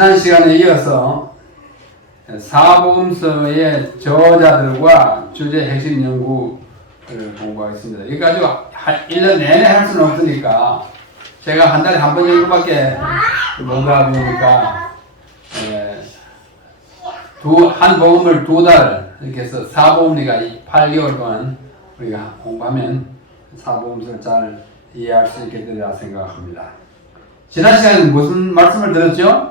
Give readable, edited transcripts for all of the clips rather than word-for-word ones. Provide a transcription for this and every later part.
지난 시간에 이어서 사복음서의 저자들과 주제 핵심 연구를 공부하겠습니다. 이거 가지고 1년 내내 할 수는 없으니까 제가 한 달에 한 번 정도밖에 뭔가 보니까 한 복음을 2달 이렇게 해서 사복음리가 8개월 동안 우리가 공부하면 사복음서를 잘 이해할 수 있게 되리라 생각합니다. 지난 시간에 무슨 말씀을 들었죠?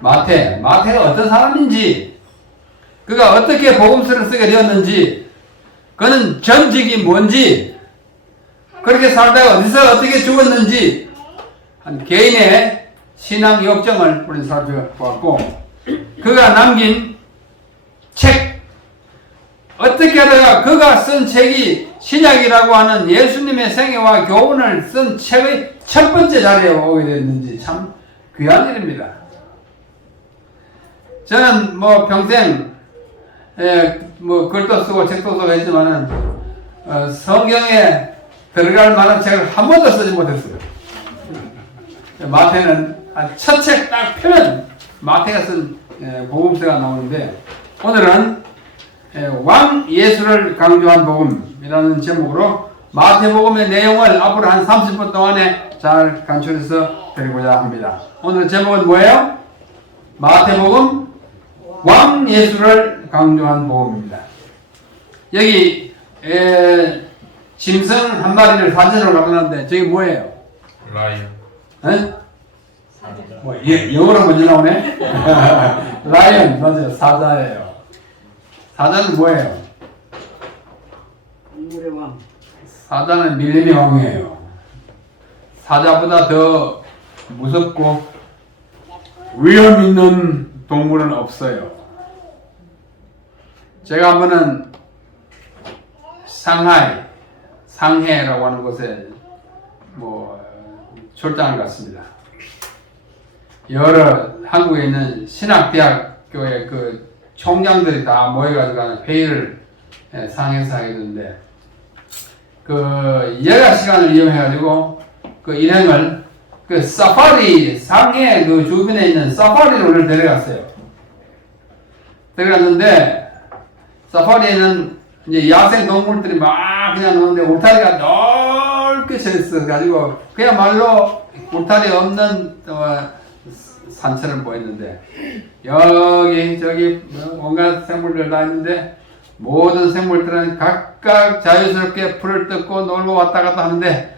마태가 어떤 사람인지, 그가 어떻게 복음서를 쓰게 되었는지, 그는 전직이 뭔지, 그렇게 살다가 어디서 어떻게 죽었는지, 한 개인의 신앙 역정을 우리 살펴보았고, 그가 남긴 책, 어떻게 하다가 그가 쓴 책이 신약이라고 하는 예수님의 생애와 교훈을 쓴 책의 첫 번째 자리에 오게 됐는지 참 귀한 일입니다. 저는 평생 글도 쓰고 책도 쓰고 했지만은 성경에 들어갈 만한 책을 한 번도 쓰지 못했어요. 마태는 첫 책 딱 펴면 마태가 쓴 복음서가 나오는데, 오늘은 왕 예수를 강조한 복음이라는 제목으로 마태복음의 내용을 앞으로 한 30분 동안에 잘 간추려서 드리고자 합니다. 오늘 제목은 뭐예요? 마태복음 왕 예수를 강조한 복음입니다. 여기 짐승 한 마리를 사진으로 갖다놨는데 저게 뭐예요? 라이언. 네? 영어로 먼저 나오네? 라이언, 맞아요. 사자예요. 사자는 뭐예요? 동물의 왕. 사자는 밀림의 왕이에요. 사자보다 더 무섭고 위험 있는 동물은 없어요. 제가 한 번은 상해라고 하는 곳에 출장을 갔습니다. 여러 한국에 있는 신학대학교의 그 총장들이 다 모여가지고 하는 회의를 상해에서 하게 됐는데, 그 여가 시간을 이용해가지고 그 일행을 그 사파리, 상해 그 주변에 있는 사파리로를 데려갔어요. 데려갔는데 사파리에는 이제 야생 동물들이 막 그냥 노는데 울타리가 넓게 쳐 있어가지고 그야말로 울타리 없는 산처럼 보였는데, 여기 저기 온갖 생물들 다 있는데 모든 생물들은 각각 자유스럽게 풀을 뜯고 놀고 왔다 갔다 하는데,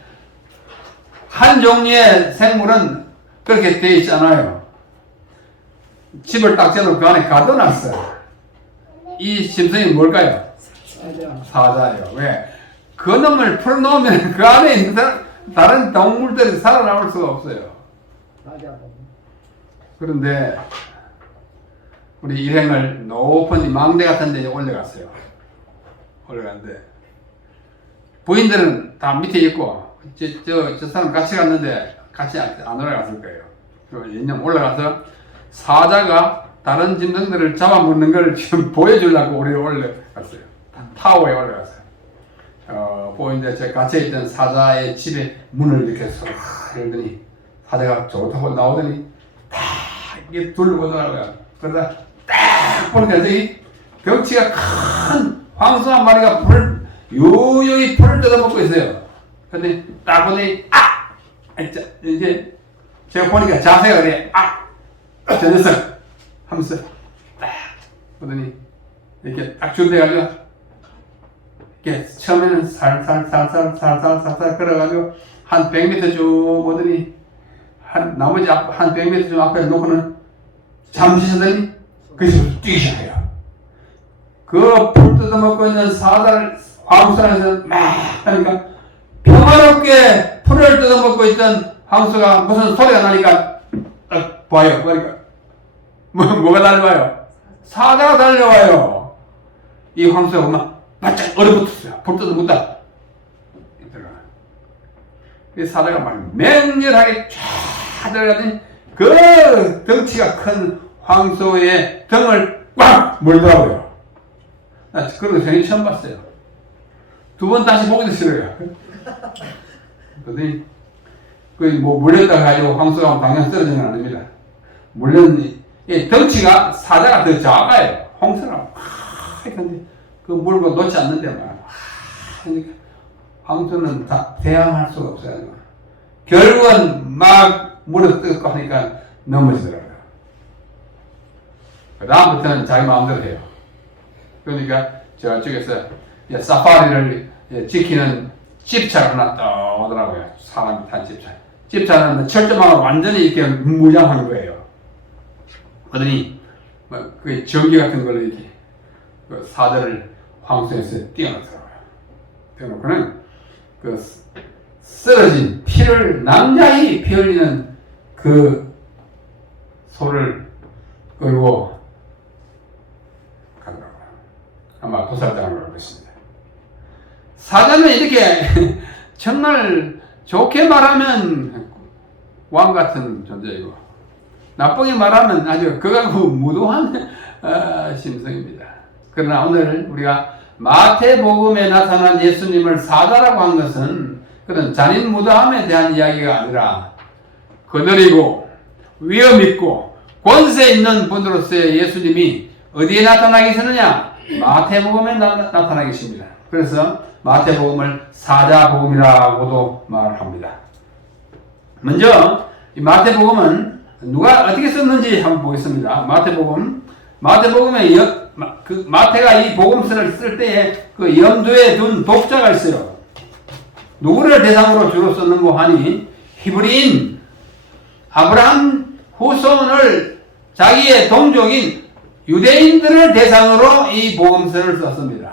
한 종류의 생물은 그렇게 되어 있잖아요. 집을 딱 지어놓고 그 안에 가둬놨어요. 이 짐승이 뭘까요? 사자예요. 왜? 그놈을 풀어놓으면 그 안에 있는 다른 동물들이 살아남을 수가 없어요. 그런데 우리 일행을 높은 망대 같은 데 올라갔어요. 올라갔는데 부인들은 다 밑에 있고 저 사람 같이 갔는데 같이 안 올라갔을 거예요. 왜냐면 올라가서 사자가 다른 짐승들을 잡아먹는 걸 지금 보여주려고 우리를 올라갔어요. 타워에 올라갔어요. 보이는데 저 갇혀있던 사자의 집에 문을 이렇게 쏙 열더니 사자가 좋다고 나오더니 딱 이게 둘러보더라고요. 그러다 딱 보니까 저기 덩치가 큰 황소 한 마리가 유유히 풀을 뜯어먹고 있어요. 근데 딱 보니 이제 제가 보니까 자세가 그래. 저 녀석 하면서 딱 보더니 이렇게 딱 준비해가지고 이렇게 처음에는 살살 걸어가지고 한 100m 쭉 보더니 나머지 한 100m 좀 앞에 놓고는 잠시 서더니 그래서 뛰기 시작해요. 그 풀 뜯어먹고 있는 사자를 황소에서 막 하니까 평화롭게 풀을 뜯어먹고 있던 황소가 무슨 소리가 나니까 딱 봐요. 그러니까 뭐가 달려와요? 사자가 달려와요. 이 황소가 막 바짝 얼어붙었어요. 풀 뜯어먹다. 그 사자가 막 맹렬하게 쫙 들어가더니 그 덩치가 큰 황소의 등을 꽉 물더라고요. 나 그런 거 생애 처음 봤어요. 2번 다시 보기도 싫어요. 그러더니 물렸다 가지고 황소가 당연히 떨어지는 건 아닙니다. 물론 이 덩치가 사자가 더 작아요. 홍수가 근데 그 물고 놓지 않는데 그러니까 황소는 다 대항할 수가 없어요. 결국은 막 물어 뜯고 하니까 넘어지더라고요. 그 다음부터는 자기 마음대로 해요. 그러니까 저쪽에서 사파리를 지키는 집차가 하나 떠오더라고요. 사람이 탄 집차. 집차는 철조망을 완전히 이렇게 무장한 거예요. 그러더니 그 전기 같은 걸로 이렇게 그 사자를 황소에서 띄워놓더라고요. 띄워놓고는 그 쓰러진 피를 낭자히 피 흘리는 그 소를 끌고 가더라고요. 아마 도살장으로 갈 것입니다. 사자는 이렇게 정말 좋게 말하면 왕 같은 존재이고 나쁘게 말하면 아주 극하고 무도한 심성입니다. 그러나 오늘 우리가 마태복음에 나타난 예수님을 사자라고 한 것은 그런 잔인무도함에 대한 이야기가 아니라 거느리고 위험 있고 권세 있는 분으로서의 예수님이 어디에 나타나 계시느냐? 마태복음에 나타나 계십니다. 그래서 마태복음을 사자복음이라고도 말합니다. 먼저 이 마태복음은 누가 어떻게 썼는지 한번 보겠습니다. 마태복음에 마태가 이 복음서를 쓸 때에 그 염두에 둔 독자가 있어요. 누구를 대상으로 주로 썼는고 하니 히브리인 아브라함 후손을 자기의 동족인 유대인들을 대상으로 이 복음서를 썼습니다.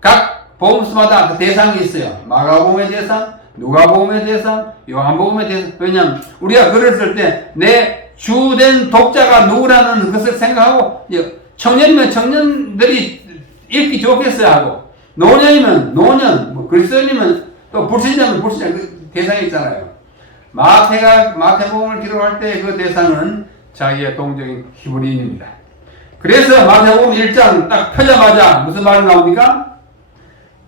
각 복음서마다 그 대상이 있어요. 마가복음의 대상, 누가복음의 대상, 요한복음의 대상. 왜냐하면 우리가 글을 쓸 때 내 주된 독자가 누구라는 것을 생각하고 청년이면 청년들이 읽기 좋겠어야 하고 노년이면 노년, 뭐 그리스도인이면 또 불신자면 불신자 그 대상이 있잖아요. 마태복음을 기록할 때 그 대상은 자기의 동족인 히브리인입니다. 그래서 마태복음 1장 딱 펴자마자 무슨 말이 나옵니까?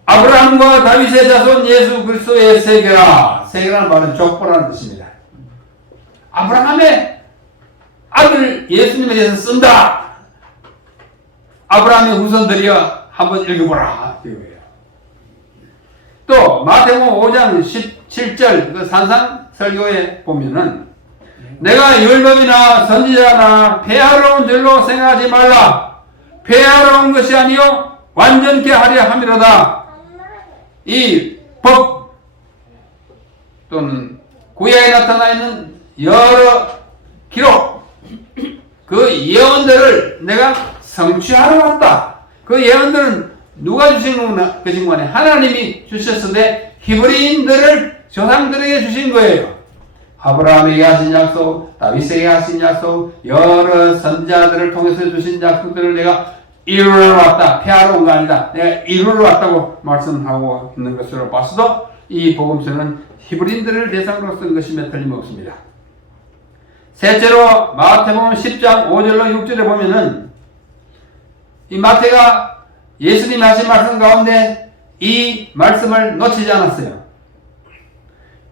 아브라함과 다윗의 자손 예수 그리스도의 세계라. 세계라는 말은 족보라는 뜻입니다. 아브라함의 아들 예수님에 대해서 쓴다. 아브라함의 후손들이여 한번 읽어보라. 이거예요. 또 마태복음 5장 17절 그 산상 설교에 보면은 내가 율법이나 선지자나 폐하러 온 줄로 생각하지 말라. 폐하러 온 것이 아니요 완전케 하려 함이로다. 이 법 또는 구약에 나타나 있는 여러 기록 그 예언들을 내가 성취하러 왔다. 그 예언들은 누가 주신 것인 거네? 하나님이 주셨는데 히브리인들을 조상들에게 주신 거예요. 아브라함에게 하신 약속, 다윗에게 하신 약속, 여러 선지자들을 통해서 주신 약속들을 내가 이루러 왔다. 폐하러 온 거 아니다. 내가 이루러 왔다고 말씀하고 있는 것으로 봐서도 이 복음서는 히브리인들을 대상으로 쓴 것임에 틀림없습니다. 셋째로 마태복음 10장 5절로 6절에 보면은 이 마태가 예수님이 하신 말씀 가운데 이 말씀을 놓치지 않았어요.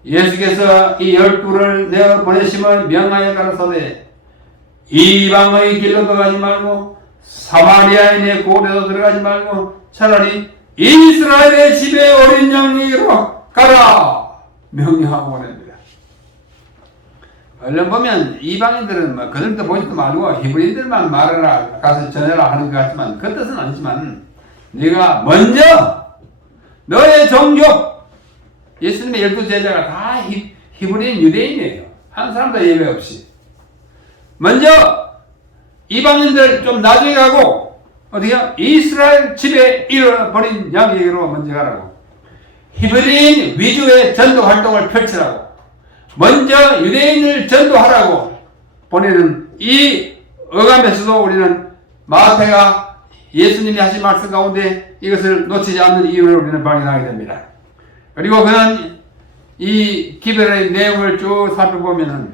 예수께서 이 12를 내어 보내심을 명하여 가라사대 이방의 길로 들어가지 말고 사마리아인의 고래도 들어가지 말고 차라리 이스라엘의 집에 어린 양에게로 가라 명령하고 보냅니다. 얼른 보면 이방인들은 그들도 보지도 말고 히브리인들만 말하라 가서 전해라 하는 것 같지만 그 뜻은 아니지만 네가 먼저 너의 종족 예수님의 12제자가 다 히브리인 유대인이에요. 한 사람도 예외 없이. 먼저 이방인들 좀 나중에 가고 어디야? 이스라엘 집에 잃어버린 양에게로 먼저 가라고. 히브리인 위주의 전도 활동을 펼치라고. 먼저 유대인을 전도하라고 보내는 이 어감에서도 우리는 마태가 예수님이 하신 말씀 가운데 이것을 놓치지 않는 이유를 우리는 발견하게 됩니다. 그리고 그는 이 기별의 내용을 쭉 살펴보면은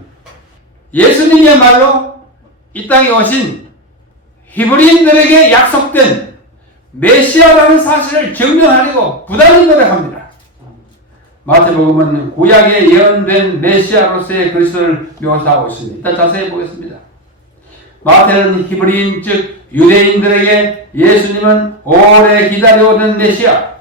예수님이야말로 이 땅에 오신 히브리인들에게 약속된 메시아라는 사실을 증명하려고 부단히 노력합니다. 마태복음은 구약에 예언된 메시아로서의 그리스도를 묘사하고 있습니다. 일단 자세히 보겠습니다. 마태는 히브리인 즉 유대인들에게 예수님은 오래 기다려오던 메시아,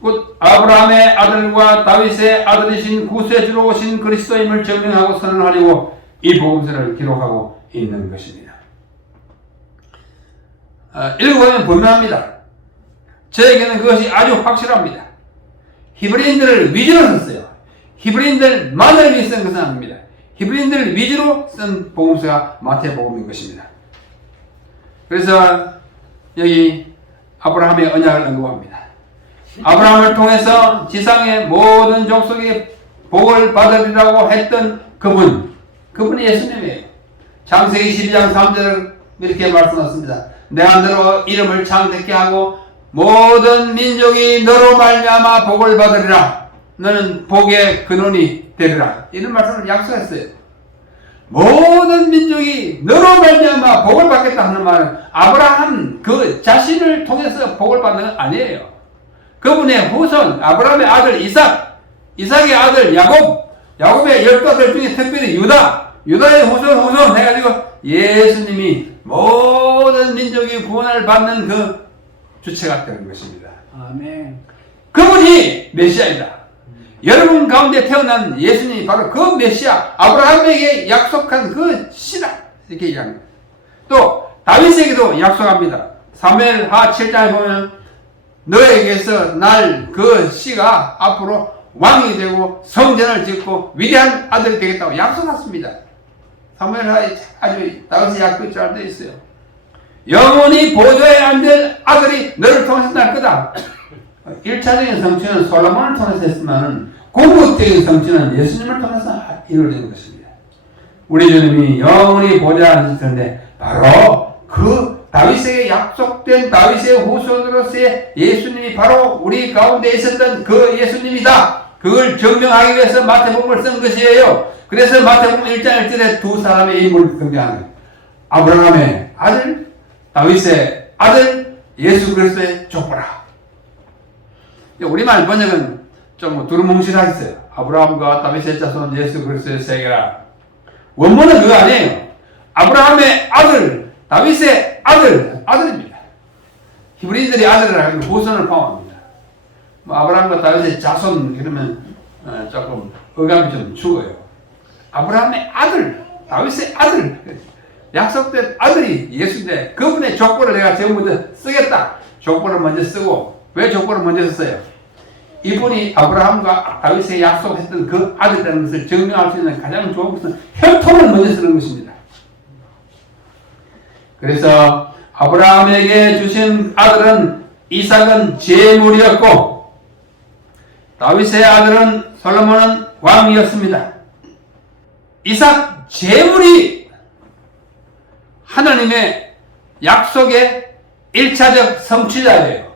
곧 아브라함의 아들과 다윗의 아들이신 구세주로 오신 그리스도임을 증명하고 선언하려고 이 복음서를 기록하고 있는 것입니다. 읽어보면 분명합니다. 저에게는 그것이 아주 확실합니다. 히브리인들을 위주로 썼어요. 히브리인들만을 위해 쓴 것은 아닙니다. 히브리인들을 위주로 쓴 복음서가 마태복음인 것입니다. 그래서 여기 아브라함의 언약을 언급합니다. 아브라함을 통해서 지상의 모든 족속의 복을 받으리라고 했던 그분이 예수님이에요. 창세기 12장 3절 이렇게 말씀하셨습니다. 내가 너로 이름을 창대케 하고 모든 민족이 너로 말미암아 복을 받으리라. 너는 복의 근원이 되리라. 이런 말씀을 약속했어요. 모든 민족이 너로 말미암아 복을 받겠다 하는 말은 아브라함 그 자신을 통해서 복을 받는 건 아니에요. 그분의 후손 아브라함의 아들 이삭의 아들 야곱의 12아들 중에 특별히 유다의 후손 해가지고 예수님이 모든 민족이 구원을 받는 그 주체가 되는 것입니다. 아멘. 그분이 메시아이다. 여러분 가운데 태어난 예수님이 바로 그 메시아, 아브라함에게 약속한 그 씨다. 이렇게 얘기합니다. 또 다윗에게도 약속합니다. 사무엘하 7장에 보면 너에게서 날 그 씨가 앞으로 왕이 되고 성전을 짓고 위대한 아들이 되겠다고 약속했습니다. 사무엘하에 아주 다윗의 약속이 잘 되어 있어요. 영원히 보좌에 앉을 아들이 너를 통해서 날 거다. 1차적인 성취는 솔로몬을 통해서 했지만 궁극적인 성취는 예수님을 통해서 이루어지는 것입니다. 우리 주님이 영원히 보좌에 앉을 텐데 바로 그 다윗에게 약속된 다윗의 후손으로서의 예수님이 바로 우리 가운데 있었던 그 예수님이다. 그걸 증명하기 위해서 마태복음을 쓴 것이에요. 그래서 마태복음 1장 1절에 두 사람의 인물을 등장하는 거예요. 아브라함의 아들, 다윗의 아들, 예수 그리스도의 족보라. 우리말 번역은 좀 두루뭉실하겠어요. 아브라함과 다윗의 자손 예수 그리스도의 세계라. 원문은 그거 아니에요. 아브라함의 아들, 다윗의 아들입니다. 히브리인들이 아들을 하면 후손을 포함합니다. 아브라함과 다윗의 자손 그러면 조금 어감이 좀 죽어요. 아브라함의 아들, 다윗의 아들, 약속된 아들이 예수인데 그분의 족보를 내가 제일 먼저 쓰겠다. 족보를 먼저 쓰고 왜 족보를 먼저 썼어요? 이분이 아브라함과 다윗의 약속했던 그 아들이라는 것을 증명할 수 있는 가장 좋은 것은 혈통을 먼저 쓰는 것입니다. 그래서 아브라함에게 주신 아들은 이삭은 제물이었고 다윗의 아들은 솔로몬은 왕이었습니다. 이삭 제물이 하나님의 약속의 1차적 성취자예요.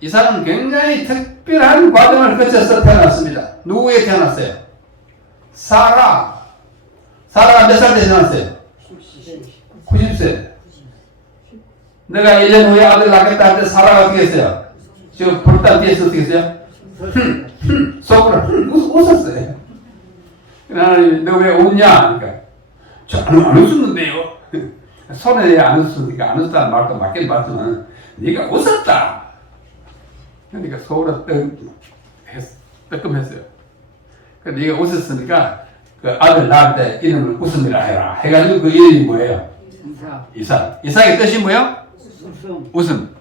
이삭은 굉장히 특별한 과정을 거쳐서 태어났습니다. 누구에게 태어났어요? 사라가 몇 살 때 태어났어요? 90세. 내가 1년 후에 아들 낳겠다 할 때 사라가 어떻게 했어요? 지금 볼단 뒤에서 어떻게 했어요? 속으로 웃었어요. 하나님 너 왜 웃냐? 그러니까 저 안 웃었는데요. 손에 안 웃었으니까 안 웃었다는 말도 맞긴 맞지만 네가 웃었다. 그러니까 속으로 뜨끔했어요. 그래서 네가 웃었으니까 그 아들 낳을 때 이름을 웃음이라 해라. 해가지고 그 이름이 뭐예요? 이삭. 이삭의 뜻이 뭐예요? 웃음.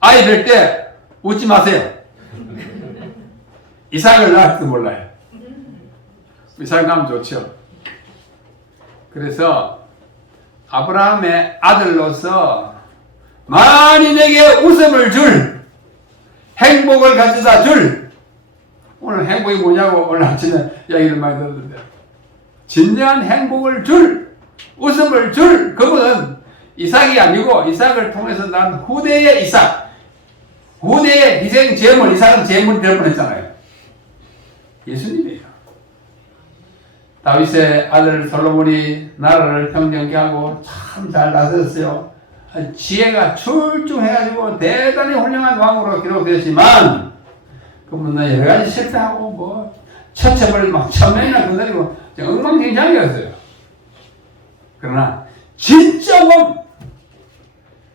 아이 뵐 때 웃지 마세요. 이삭을 낳을지도 몰라요. 이삭 낳으면 좋죠. 그래서 아브라함의 아들로서 만인에게 웃음을 줄, 행복을 가져다 줄. 오늘 행복이 뭐냐고 오늘 아침에 이야기를 많이 들었는데 진정한 행복을 줄, 웃음을 줄 그분은 이삭이 아니고 이삭을 통해서 난 후대의 이삭, 후대의 희생 제물, 이삭은 제물이 될 뻔했잖아요. 예수님이에요. 다윗의 아들 솔로몬이 나라를 평정케 하고 참 잘 다스렸어요. 지혜가 출중해가지고 대단히 훌륭한 왕으로 기록되었지만 그분은 여러 가지 실패하고 뭐 처첩을 막 1000명이나 거느리고 엉망진창이었어요. 그러나 진짜 왕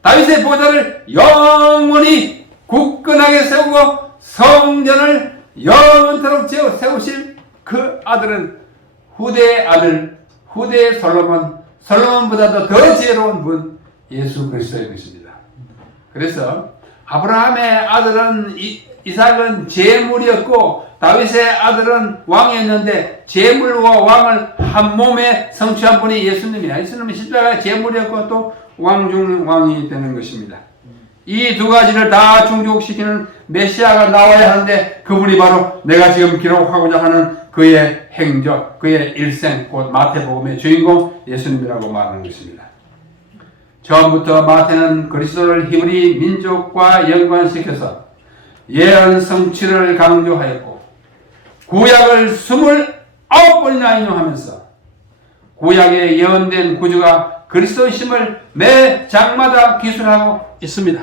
다윗의 보좌를 영원히 굳건하게 세우고 성전을 영원토록 세우실 그 아들은 후대의 아들, 후대의 솔로몬보다도 더 지혜로운 분, 예수 그리스도의 것입니다. 그래서 아브라함의 아들은 이삭은 재물이었고 다윗의 아들은 왕이었는데 재물과 왕을 한 몸에 성취한 분이 예수님이야. 예수님은 십자가의 재물이었고 또 왕 중 왕이 되는 것입니다. 이 두 가지를 다 충족시키는 메시아가 나와야 하는데 그분이 바로 내가 지금 기록하고자 하는 그의 행적, 그의 일생, 곧 마태복음의 주인공 예수님이라고 말하는 것입니다. 처음부터 마태는 그리스도를 히브리 민족과 연관시켜서 예언 성취를 강조하였고 구약을 29번이나 인용하면서 구약에 예언된 구주가 그리스도의 심을 매 장마다 기술하고 있습니다.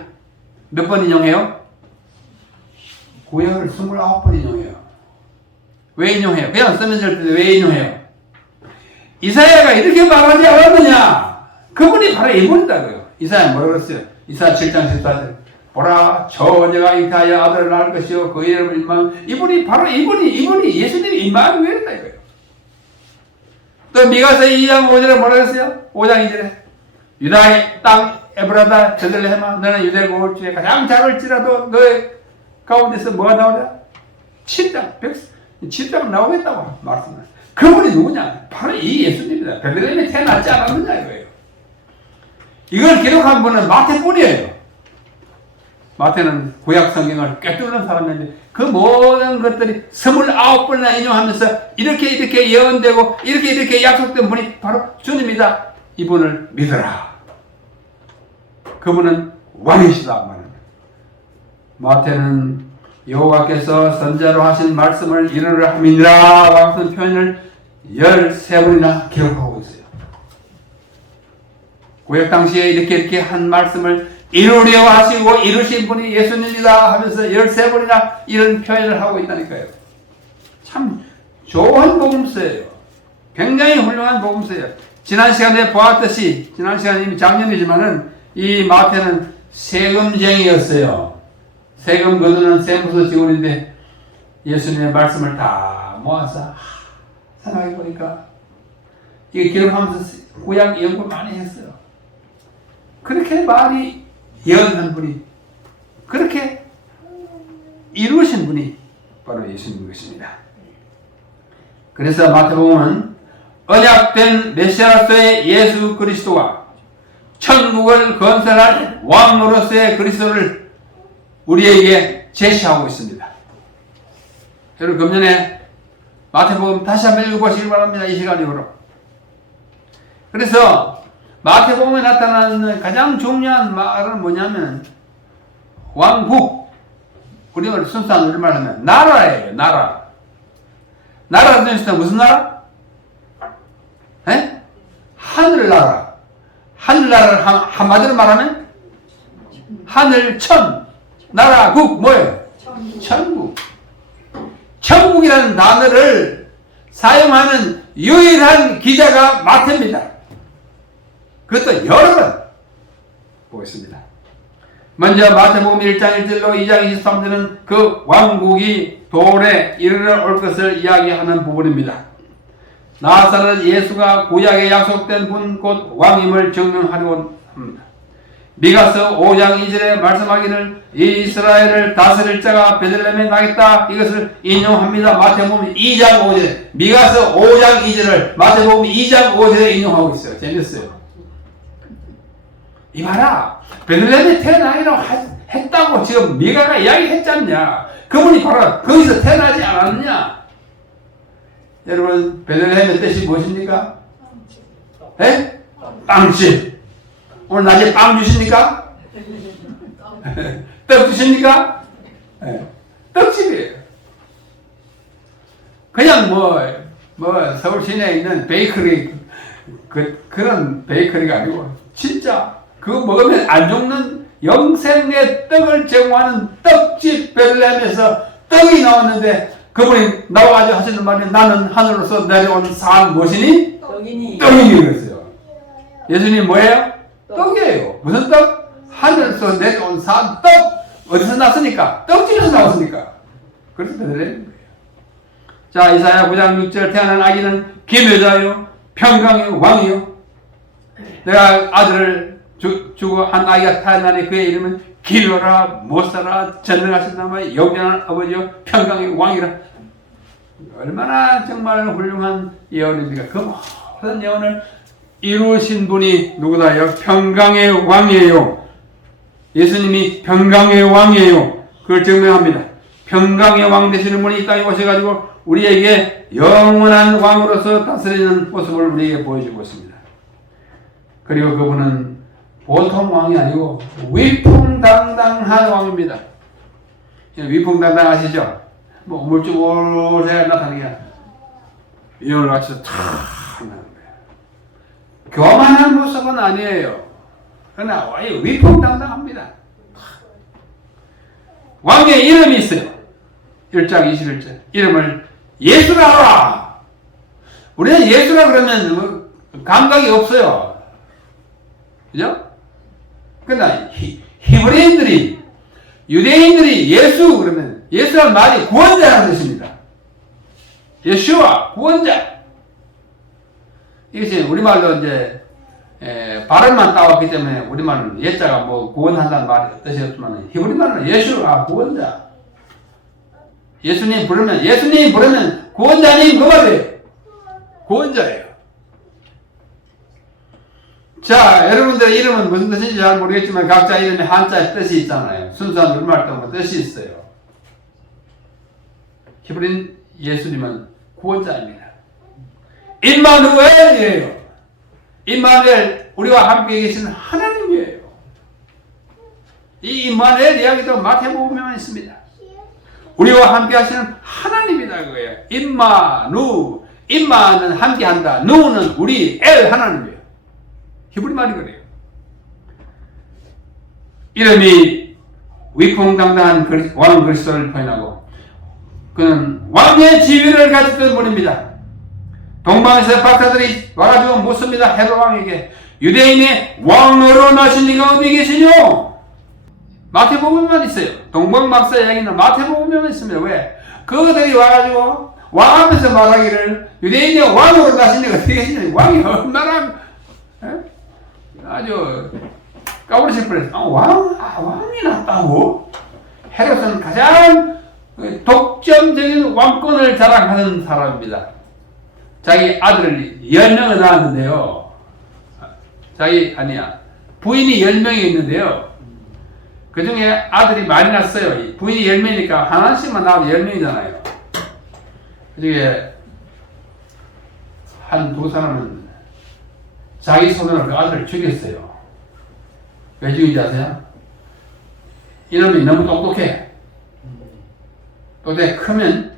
몇 번 인용해요? 구약을 29번 인용해요. 왜 인용해요? 그냥 쓰면 될 때 왜 인용해요? 이사야가 이렇게 말하지 않았느냐? 그분이 바로 이분이다고요. 이사야 뭐라고 그랬어요? 이사야 7장 14절 보라 처녀가 잉타하여 아들을 낳을 것이요 그 이름을 이분이 바로 이분이 예수님이 임마누엘이다 이거예요. 또 미가서 2장 5절에 뭐라고 했어요? 5장 2절에 유다의 땅 에브라다 베들레헴아 너는 유대고 올 중에 가장 작을지라도 너의 가운데서 뭐가 나오냐? 침장 나오겠다고 말씀을. 그분이 누구냐? 바로 이 예수님이다. 베들레헴에 태어났지 않았느냐 이거예요. 이걸 기록한 분은 마태뿐이에요. 마태는 구약 성경을 꿰뚫는 사람인데 그 모든 것들이 29번이나 인용하면서 이렇게 예언되고 이렇게 약속된 분이 바로 주님이다. 이분을 믿어라. 그분은 왕이시다 말합니다. 마태는 여호와께서 선자로 하신 말씀을 이루려 함이니라 같은 표현을 13번이나 기록하고 있어요. 구약 당시에 이렇게 한 말씀을 이루려 하시고 이루신 분이 예수님이다 하면서 13번이나 이런 표현을 하고 있다니까요. 참 좋은 복음서예요. 굉장히 훌륭한 복음서예요. 지난 시간에 보았듯이 지난 시간에 이미 작년이지만은 이 마태는 세금쟁이였어요. 세금 거두는 세무서 직원인데 예수님의 말씀을 다 모아서 생각해 보니까 이게 기록하면서 구약 연구 많이 했어요. 그렇게 많이 예언한 분이 그렇게 이루신 분이 바로 예수님인 것입니다. 그래서 마태복음은 언약된 메시아로서의 예수 그리스도와 천국을 건설할 왕으로서의 그리스도를 우리에게 제시하고 있습니다. 여러분 금년에 마태복음 다시 한번 읽어보시기 바랍니다. 이 시간 이후로. 그래서 마태복음에 나타나는 가장 중요한 말은 뭐냐면 왕국, 우리가 순수한 우리말 하면 나라예요. 나라. 나라라는 뜻은 무슨 나라? 하늘나라. 하늘나라를 한마디로 말하면 하늘천, 나라국 뭐예요? 천국. 천국이라는 단어를 사용하는 유일한 기자가 마태입니다. 그것도 여러 번 보겠습니다. 먼저 마태복음 1장 1절로 2장 23절은 그 왕국이 도래 이르러 올 것을 이야기하는 부분입니다. 나사렛 예수가 구약에 약속된 분 곧 왕임을 증명하려고 합니다. 미가서 5장 2절에 말씀하기를 이스라엘을 다스릴 자가 베들레헴에 나겠다 이것을 인용합니다. 마태복음 2장 5절에 미가서 5장 2절을 마태복음 2장 5절에 인용하고 있어요. 재밌어요. 이봐라 베들레헴에 태어나기라고 했다고 지금 미가가 이야기했지 않냐. 그분이 바로 거기서 태어나지 않았느냐. 여러분 베들레헴의 뜻이 무엇입니까? 빵집. 오늘 낮에 빵 주십니까? 떡 주십니까? 떡집이에요. 그냥 서울 시내에 있는 베이커리 그런 베이커리가 아니고 진짜 그거 먹으면 안 죽는 영생의 떡을 제공하는 떡집 베들레헴에서 떡이 나왔는데 그분이 나와가지고 하시는 말이 나는 하늘로서 내려온 산 무엇이니? 떡이니. 떡이니 그랬어요. 예수님 뭐예요? 떡이에요. 무슨 떡? 하늘에서 내려온 산 떡. 어디서 났으니까? 떡집에서 나왔으니까. 그래서 베들레헴인 거예요. 자, 이사야 9장 6절 태어난 아기는 김여자요 평강의 왕이요. 내가 아들을 주고 한 아기가 태어나니 그의 이름은 기묘라 못살아 전능하신 영원한 아버지요 평강의 왕이라. 얼마나 정말 훌륭한 예언입니까? 그 모든 예언을 이루신 분이 누구다요? 평강의 왕이에요. 예수님이 평강의 왕이에요. 그걸 증명합니다. 평강의 왕 되시는 분이 이 땅에 오셔가지고 우리에게 영원한 왕으로서 다스리는 모습을 우리에게 보여주고 있습니다. 그리고 그분은 보통 왕이 아니고 위풍당당한 왕입니다. 위풍당당 아시죠? 뭐 우물쭈물해 나타나는 게 이걸 같이 탁 나는 거예요. 교만한 모습은 아니에요. 그러나 위풍당당합니다. 왕의 이름이 있어요. 1장 21절 이름을 예수라 하라. 우리는 예수라 그러면 뭐 감각이 없어요. 그죠? 그러나 히브리인들이 유대인들이 예수 그러면 예수란 말이 구원자라는 뜻입니다. 예수와 구원자. 이것이 우리말로 이제 발음만 따왔기 때문에 우리말은 예자가 뭐 구원한다는 말이 뜻이었지만 히브리말은 예수와 구원자. 예수님 부르면 구원자님 그 말이에요. 구원자예요. 자, 여러분들의 이름은 무슨 뜻인지 잘 모르겠지만 각자 이름에 한자의 뜻이 있잖아요. 순수한 우리말도 뭐 뜻이 있어요. 히브리인 예수님은 구원자입니다. 임마누엘이에요. 임마누엘, 우리와 함께 계시는 하나님이에요. 이 임마누엘 이야기도 마태복음에만 있습니다. 우리와 함께 하시는 하나님이다 그거예요. 임마는 함께 한다. 누는 우리 엘 하나님이에요. 히브리 말이 그래요. 이름이 위풍당당한 왕 그리스도를 표현하고 그는 왕의 지위를 가졌던 분입니다. 동방에서 박사들이 와가지고 묻습니다. 헤롯 왕에게 유대인의 왕으로 나신 이가 어디 계시뇨? 마태복음만 있어요. 동방 박사 이야기는 마태복음만 있습니다. 왜? 그들이 와가지고 왕 앞에서 말하기를 유대인의 왕으로 나신 이가 어디 계시뇨? 왕이 얼마나 아주 까부러질 뻔했어. 왕이 났다고? 헤롯은 가장 독점적인 왕권을 자랑하는 사람입니다. 자기 아들을 10명을 낳았는데요. 부인이 10명이 있는데요. 그 중에 아들이 많이 낳았어요. 부인이 10명이니까 하나씩만 낳아도 10명이잖아요. 그 중에 한 두 사람은 자기 손으로 그 아들을 죽였어요. 왜 죽인지 아세요? 이놈이 너무 똑똑해. 똑똑해 크면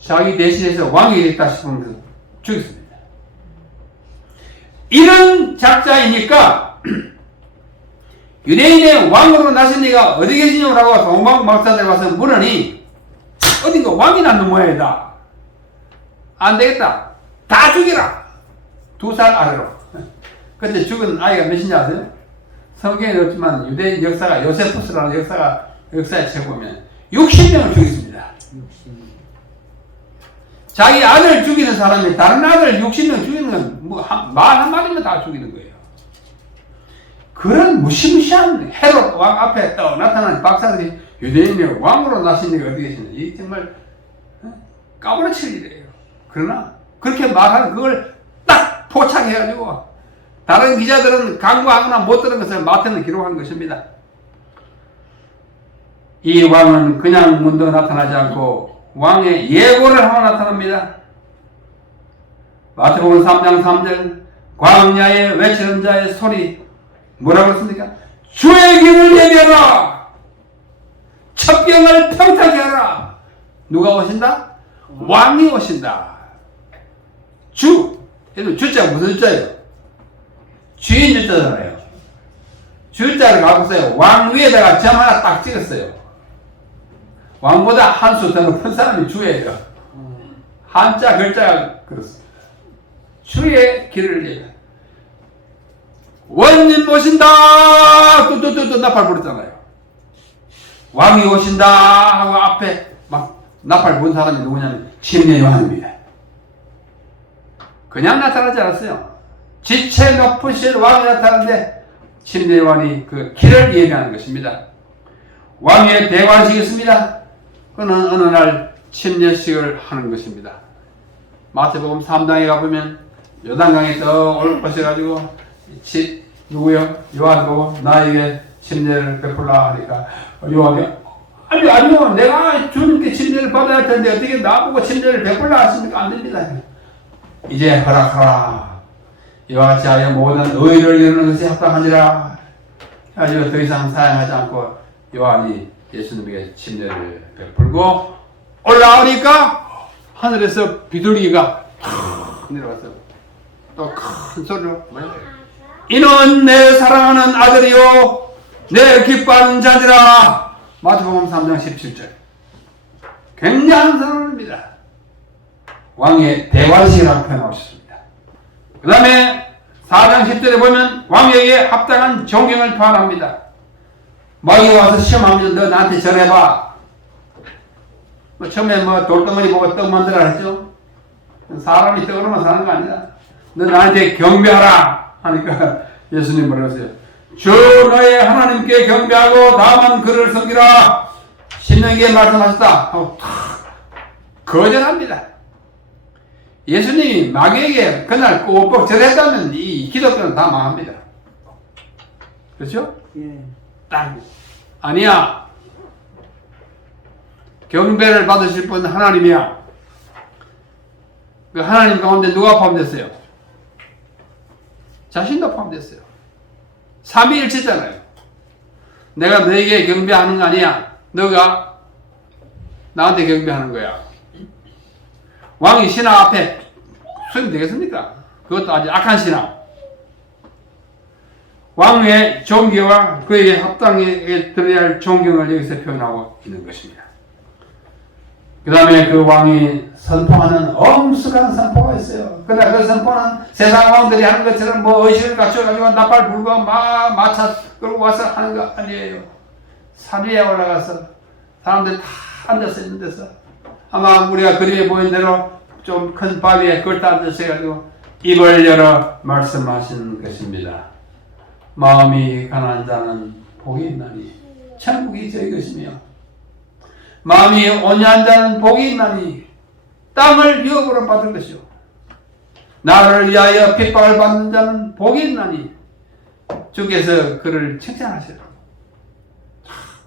자기 대신해서 왕이 됐다 싶으면 그 죽였습니다. 이런 작자이니까 유대인의 왕으로 나신 이가 어디 계시냐고 동방 박사들 와서 물으니 어딘가 왕이 낳는 모양이다. 안 되겠다. 다 죽이라. 2살 아래로. 그때 죽은 아이가 몇인지 아세요? 성경에 없지만 유대인 역사가 요세푸스라는 역사에 책보면 60명을 죽였습니다. 자기 아들 죽이는 사람이 다른 아들 60명 죽이는 건 말 한마디면 다 죽이는 거예요. 그런 무시무시한 헤롯 왕 앞에 또 나타난 박사들이 유대인의 왕으로 나신 이가 어디 계시냐. 이 정말 까부러칠 일이에요. 그러나 그렇게 말하는 그걸 딱 포착해가지고 다른 기자들은 강구하거나 못 들은 것을 마태는 기록한 것입니다. 이 왕은 그냥 문도 나타나지 않고 왕의 예고를 하고 나타납니다. 마태복음 3장 3절 광야에 외치는 자의 소리 뭐라고 그랬습니까? 주의 길을 예비하라. 첩경을 평탄케 하라. 누가 오신다? 왕이 오신다. 주. 얘는 주자가 무슨 주자예요? 주인 주자잖아요. 주자를 갖고서요. 왕 위에다가 점 하나 딱 찍었어요. 왕보다 한 수 더 높은 사람이 주예요. 한자 글자가 그렇습니다. 주의 길을 얘기해. 원님 오신다! 뚜뚜뚜뚜 나팔 부르잖아요. 왕이 오신다! 하고 앞에 막 나팔 부른 사람이 누구냐면 침례 요한입니다. 그냥 나타나지 않았어요. 지체 높으신 왕이 나타나는데 침례 요한이 그 길을 예비하는 것입니다. 왕의 대관식이 있습니다. 그는 어느 날 침례식을 하는 것입니다. 마태복음 3장에 가보면 요단강에 떠 올라오셔가지고 누구요? 요한 보고 나에게 침례를 베풀라 하니까 요한이 아니요 내가 주님께 침례를 받아야 할 텐데 어떻게 나보고 침례를 베풀라 하십니까? 안 됩니다. 이제 허락하라. 이와 같이 하여 모든 의를 이루는 것이 합당하니라. 하여 더 이상 사양하지 않고 요한이 예수님에게 침례를 베풀고 올라오니까 하늘에서 비둘기가 내려왔어요. 또 큰 소리로 이는 내 사랑하는 아들이요 내 기뻐하는 자니라. 마태복음 3장 17절. 굉장한 선언입니다. 왕의 대관식이라고 표현하셨습니다. 그 다음에 4장 10절에 보면 왕에게 합당한 존경을 표현합니다. 마귀가 와서 시험하면 너 나한테 전해봐. 처음에 돌덩어리 보고 떡 만들라 했죠. 사람이 떡으로만 사는 거 아니다. 너 나한테 경배하라 하니까 예수님 뭐라고 했어요? 주 너의 하나님께 경배하고 다만 그를 섬기라. 신명기에 말씀하셨다 하고 탁 거절합니다. 예수님이 마귀에게 그날 꼬박 절했다면 이 기독교는 다 망합니다. 그렇죠? 예. 딱 아니야. 경배를 받으실 분 하나님이야. 그 하나님 가운데 누가 포함됐어요? 자신도 포함됐어요. 삼위일체잖아요. 내가 너에게 경배하는 거 아니야. 너가 나한테 경배하는 거야. 왕이 신하 앞에 서면 되겠습니까? 그것도 아주 악한 신하. 왕의 존경과 그에게 합당에 들어야 할 존경을 여기서 표현하고 있는 것입니다. 그 다음에 그 왕이 선포하는 엄숙한 선포가 있어요. 그러나 그 선포는 세상 왕들이 하는 것처럼 의식을 갖춰가지고 나팔 불고 마차 끌고 와서 하는 거 아니에요. 산 위에 올라가서 사람들 다 앉아서 있는 데서 아마 우리가 그림에 보인 대로 좀 큰 바위에 걸터 앉으셔가지고 입을 열어 말씀하신 것입니다. 마음이 가난한 자는 복이 있나니 천국이 저희 것이며 마음이 온유한 자는 복이 있나니 땅을 유업으로 받을 것이요 나를 위하여 핍박을 받는 자는 복이 있나니 주께서 그를 칭찬하시라.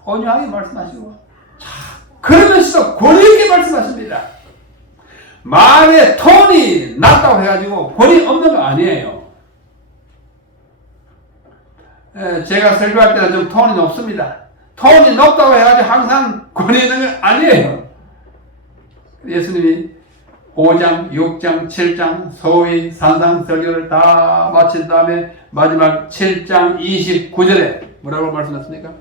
온유하게 말씀하시고 그러면서도 권위 있게 말씀하십니다. 말의 톤이 낮다고 해가지고 권위 없는 거 아니에요. 제가 설교할 때는 좀 톤이 높습니다. 톤이 높다고 해가지고 항상 권위 있는 건 아니에요. 예수님이 5장, 6장, 7장 소위 산상설교를 다 마친 다음에 마지막 7장 29절에 뭐라고 말씀하셨습니까?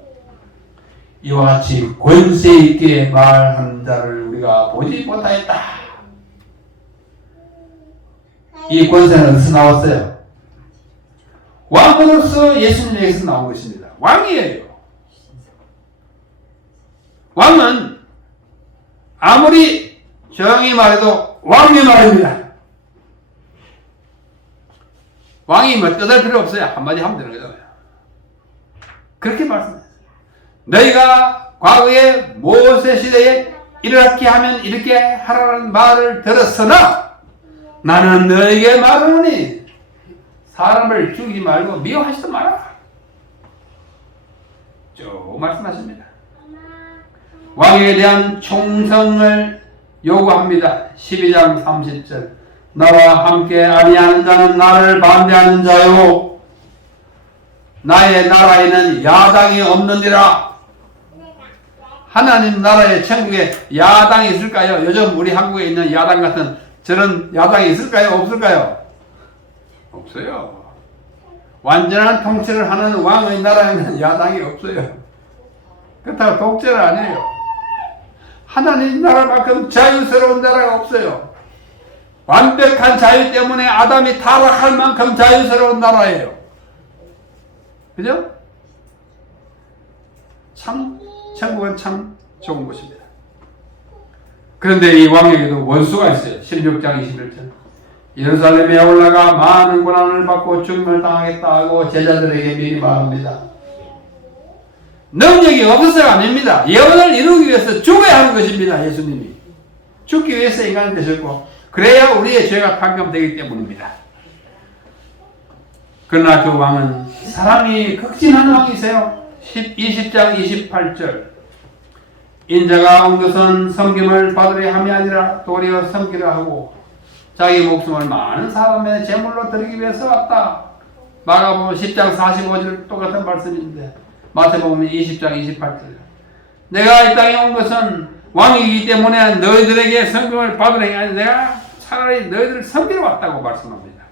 이와 같이 권세 있게 말하는 자를 우리가 보지 못하였다. 이 권세는 어디서 나왔어요? 왕으로서 예수님에게서 나온 것입니다. 왕이에요. 왕은 아무리 조용히 말해도 왕의 말입니다. 왕이 뭐 떠들 필요 없어요. 한마디 하면 되는 거잖아요. 그렇게 말씀했어요. 너희가 과거에 모세 시대에 이렇게 하면 이렇게 하라는 말을 들었으나 나는 너에게 말하노니 사람을 죽이지 말고 미워하지도 마라. 쭉 말씀하십니다. 왕에 대한 충성을 요구합니다. 12장 30절 나와 함께 아니하는 자는 나를 반대하는 자요 나의 나라에는 야당이 없느니라. 하나님 나라의 천국에 야당이 있을까요? 요즘 우리 한국에 있는 야당 같은 저런 야당이 있을까요? 없을까요? 없어요. 완전한 통치를 하는 왕의 나라에는 야당이 없어요. 그렇다고 독재는 아니에요. 하나님 나라만큼 자유스러운 나라가 없어요. 완벽한 자유 때문에 아담이 타락할 만큼 자유스러운 나라예요. 그죠? 참, 천국은 참 좋은 곳입니다. 그런데 이 왕에게도 원수가 있어요. 16장 21절. 예루살렘에 올라가 많은 고난을 받고 죽임을 당하겠다 하고 제자들에게 미리 말합니다. 능력이 없어서가 아닙니다. 예언을 이루기 위해서 죽어야 하는 것입니다. 예수님이. 죽기 위해서 인간이 되셨고 그래야 우리의 죄가 판결되기 때문입니다. 그러나 그 왕은 사랑이 극진한 왕이세요. 20장 28절. 인자가 온 것은 섬김을 받으려 함이 아니라 도리어 섬기려 하고 자기 목숨을 많은 사람의 제물로 드리기 위해서 왔다. 마가복음 10장 45절 똑같은 말씀인데 마태복음 20장 28절. 내가 이 땅에 온 것은 왕이기 때문에 너희들에게 섬김을 받으려 하니 내가 차라리 너희들을 섬기러 왔다고 말씀합니다.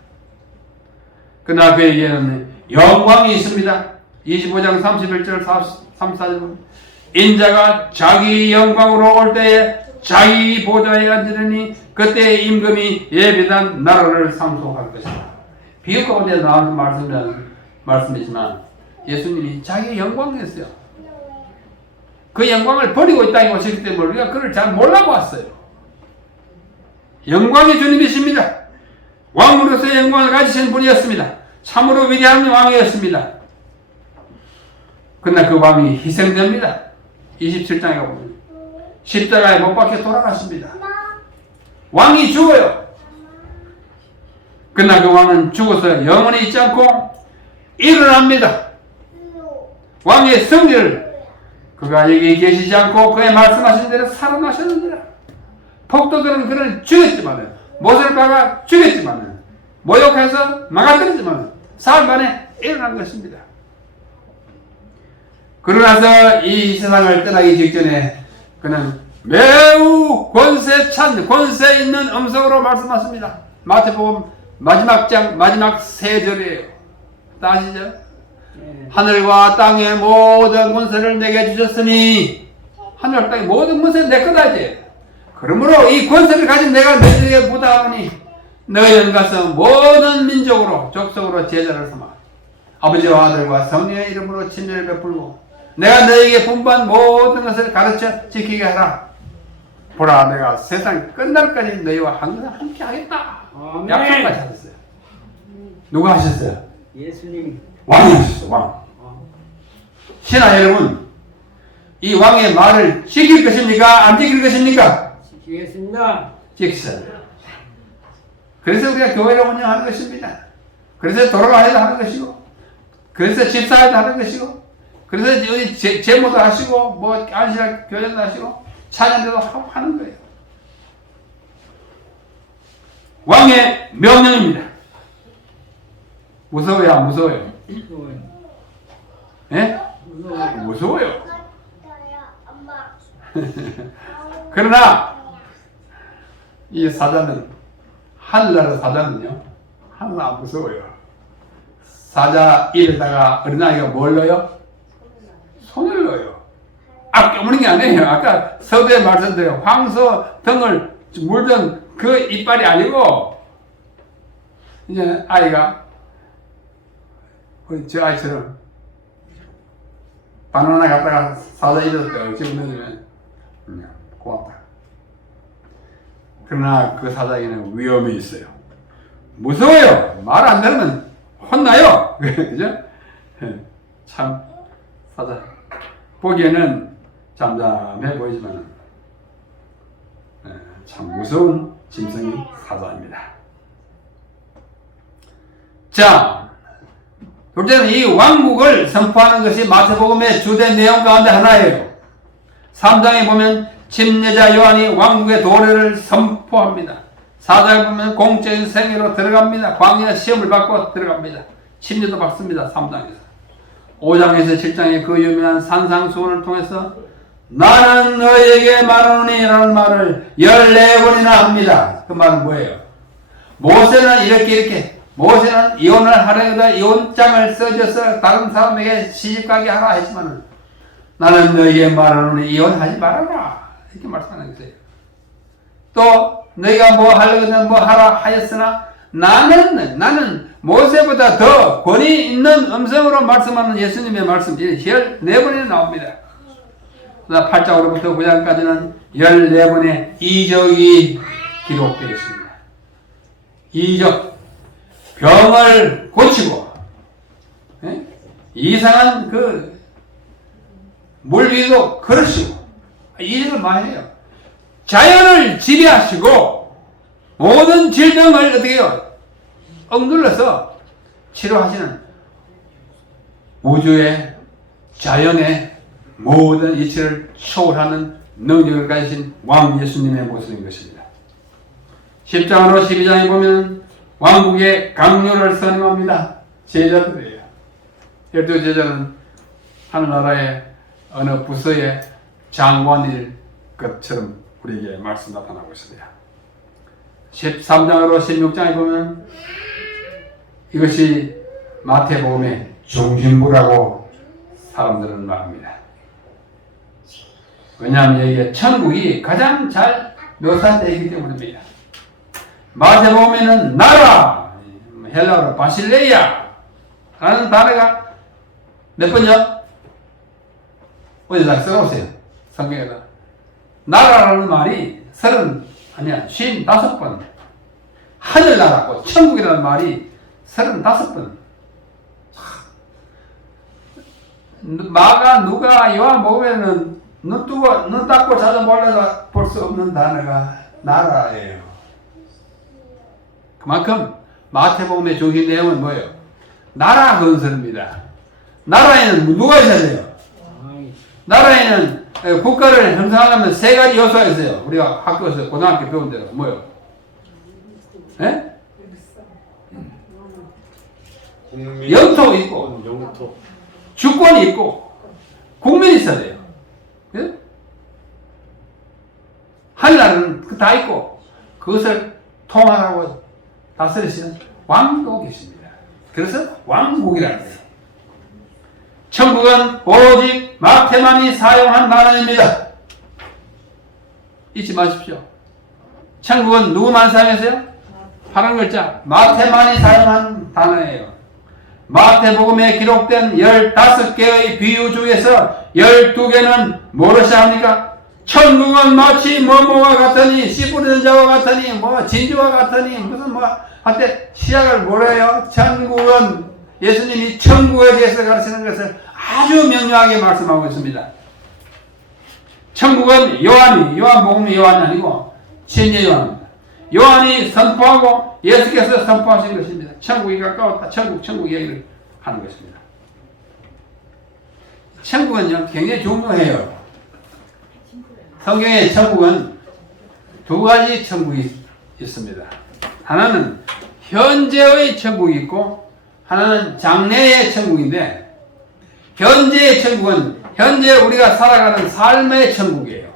그러나 그에게는 영광이 있습니다. 25장 31절 34절. 인자가 자기 영광으로 올 때에 자기 보좌에 앉으려니 그때 임금이 예비한 나라를 상속할 것이다. 비유 가운데 나오는 말씀이지만 예수님이 자기의 영광이었어요. 그 영광을 버리고 이 땅에 오셨기 때문에 우리가 그를 잘 몰라보았어요. 영광의 주님이십니다. 왕으로서의 영광을 가지신 분이었습니다. 참으로 위대한 왕이었습니다. 그러나 그 왕이 희생됩니다. 27장에 보면 십자가에 못 박혀 돌아갔습니다. 왕이 죽어요. 그러나 그 왕은 죽어서 영원히 있지 않고 일어납니다. 왕의 승리를 그가 여기 계시지 않고 그의 말씀하신 대로 살아나셨느니라. 폭도들은 그를 죽였지만 못을 박아 죽였지만 모욕해서 망가뜨렸지만 사흘 만에 일어난 것입니다. 그러나서 이 세상을 떠나기 직전에 그는 매우 권세 있는 음성으로 말씀하십니다. 마태복음 마지막 장 마지막 세 절이에요. 아시죠? 하늘과 땅의 모든 권세를 내게 주셨으니 하늘 땅의 모든 권세는 내 거다지. 그러므로 이 권세를 가진 내가 너희에게 부탁하니 너희는 가서 모든 민족으로 족속으로 제자를 삼아 아버지와 아들과 성령의 이름으로 친절을 베풀고 내가 너희에게 분부한 모든 것을 가르쳐 지키게 하라. 보라 내가 세상 끝날까지 너희와 항상 함께 하겠다. 약속까지 하셨어요. 누가 하셨어요? 예수님. 왕이 하셨어요. 왕. 신하 여러분, 이 왕의 말을 지킬 것입니까? 안 지킬 것입니까? 지키겠습니다. 지키세요. 그래서 우리가 교회를 운영하는 것입니다. 그래서 돌아가야 하는 것이고 그래서 집사도 하는 것이고 그래서 여기 제모도 하시고 뭐 안식할 교회도 하시고 찬양도 하고 하는 거예요. 왕의 명령입니다. 무서워요? 안 무서워요? 무서워요. 예? 무서워요. 무서워요. 그러나 이 사자는 하늘나라 사자는요 하늘 안 무서워요. 사자 입에다가 어린아이가 뭘 넣어요? 손을 넣어요. 깨무는 게 아니에요. 아까 서두에 말씀드린 황소 등을 물던 그 이빨이 아니고 이제 아이가 우리 저 아이처럼 바나나 갖다가 사자 입에다 집어넣으면 고맙다. 그러나 그 사자에게는 위험이 있어요. 무서워요. 말 안 들으면 혼나요. 그죠? 참 사자 보기에는 잠잠해 보이지만 참 무서운 짐승이 사자입니다. 자, 둘째는 이 왕국을 선포하는 것이 마태복음의 주된 내용 가운데 하나예요. 3장에 보면 침례자 요한이 왕국의 도래를 선포합니다. 4장에 보면 공적인 생애로 들어갑니다. 광야 시험을 받고 들어갑니다. 침례도 받습니다. 3장에서. 5장에서 7장에 그 유명한 산상수훈을 통해서 나는 너희에게 말하노니 라는 말을 14번이나 합니다. 그 말은 뭐예요? 모세는 이렇게 모세는 이혼을 하려다 이혼장을 써줘서 다른 사람에게 시집가게 하라 했지만 나는 너희에게 말하노니 이혼하지 말아라 이렇게 말씀하는 거예요. 또 너희가 뭐 하려거든 뭐 하라 하였으나 나는 모세보다 더 권위 있는 음성으로 말씀하는 예수님의 말씀이 14번이나 나옵니다. 8장으로부터 9장까지는 14번의 이적이 기록되어 있습니다. 이적, 병을 고치고 이상한 그 물 위도 걸으시고 이 일을 많이 해요. 자연을 지배하시고 모든 질병을 어떻게 해요? 억눌러서 치료하시는 우주의 자연의 모든 이치를 초월하는 능력을 가지신 왕 예수님의 모습인 것입니다. 10장으로 12장에 보면 왕국의 강요를 선언합니다. 제자들이에요. 12제자는 하늘나라의 어느 부서의 장관일 것처럼 우리에게 말씀 나타나고 있습니다. 13장으로 16장에 보면 이것이 마태복음의 중심부라고 사람들은 말합니다. 왜냐하면 여기에 천국이 가장 잘 묘사되어 있기 때문입니다. 마태복음에는 나라, 헬라어로 바실레이아 라는 단어가 몇 번이요? 어디다 써놓으세요. 성경에다. 나라라는 말이 55번. 하늘나라고 천국이라는 말이 35번. 마가, 누가, 요한복음에는 눈 닫고 찾아보려다 볼 수 없는 단어가 나라예요. 그만큼 마태복음의 중심 내용은 뭐예요? 나라 건설입니다. 나라에는 누가 있어야 돼요? 나라에는 국가를 형성하려면 세 가지 요소가 있어요. 우리가 학교에서 고등학교 배운 대로 뭐요? 예? 영토 있고, 주권이 있고, 국민이 있어야 돼요. 예? 하늘나라는 다 있고, 그것을 통할하고 다스리시는 왕도 계십니다. 그래서 왕국이라는 거예요. 천국은 오직 마태만이 사용한 단어입니다. 잊지 마십시오. 천국은 누구만 사용했어요? 파란 글자 마태만이 사용한 단어예요. 마태복음에 기록된 15개의 비유 중에서 12개는 무엇이 합니까? 천국은 마치 뭐뭐와 같으니 씨 뿌리는 자와 같으니 뭐 진주와 같으니 무슨 뭐 한때 시작을 뭐래요? 천국은 예수님이 천국에 대해서 가르치는 것을 아주 명료하게 말씀하고 있습니다. 천국은 요한복음이 요한이 아니고 신예 요한입니다. 요한이 선포하고 예수께서 선포하신 것입니다. 천국이 가까웠다. 천국 얘기를 하는 것입니다. 천국은요, 굉장히 중요해요. 성경에 천국은 두 가지 천국이 있습니다. 하나는 현재의 천국이 있고, 하나는 장래의 천국인데, 현재의 천국은 현재 우리가 살아가는 삶의 천국이에요.